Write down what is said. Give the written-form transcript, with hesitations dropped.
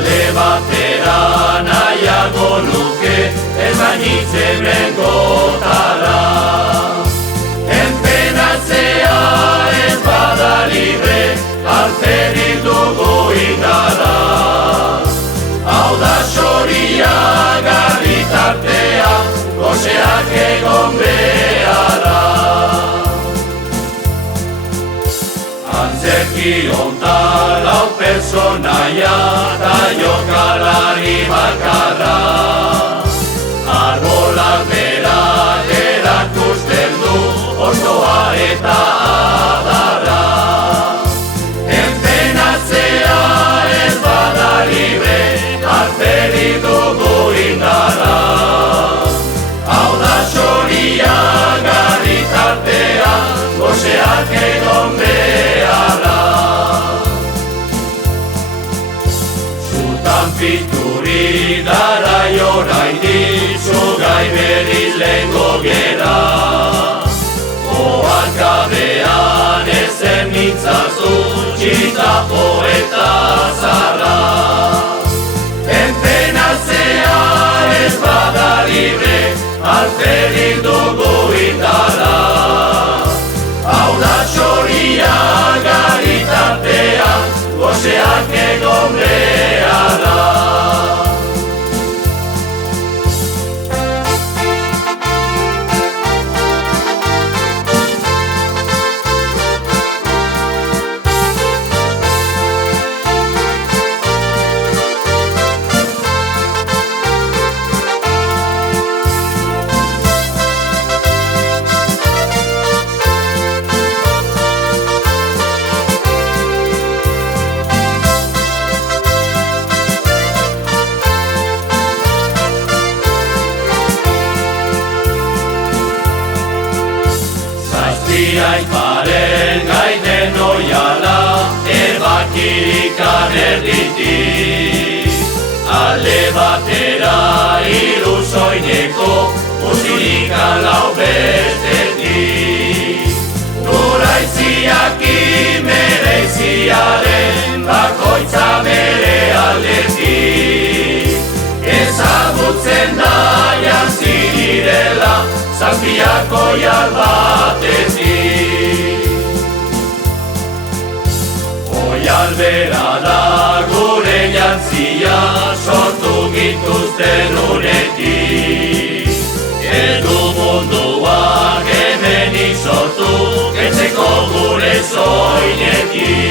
Ale batera nahiago nuke ez bainitzen bengotara. Enpenatzea ez bada libre, alferrik dugu indarra. Hau da soria garritartea, goseak egon beharra. Antzerki hontan lau personaia ta jokalari bakarra. Arbolak berak erakusten du hostoa eta adarra. Enpenatzea ez bada libre, alferrik dugu indarra. Hau da soria garritartea, goseak egon beharra. Zutan pituri dara joraidik, zugai berriz lehengo gera. Ohankabean ezen mintzazu, txita poeta zarra. Enpenatzea ez bada libre, alferrik dugu indarra. Hau da soria garritartea, goseak egon beharra. Aiparen gaiten oiala, erbakirikan erditik. Ale batera hiru soineko, musirikan lau bestetik. Nuraiziak imereiziaren, bakoitza bere aldetik. Ezagutzen da jantzi direla, zazpiak oial batetik. Oial bera da gure jantzia, sortu gintuzten unetik. Edu munduak hemenik sortu, kentzeko gure soinekin.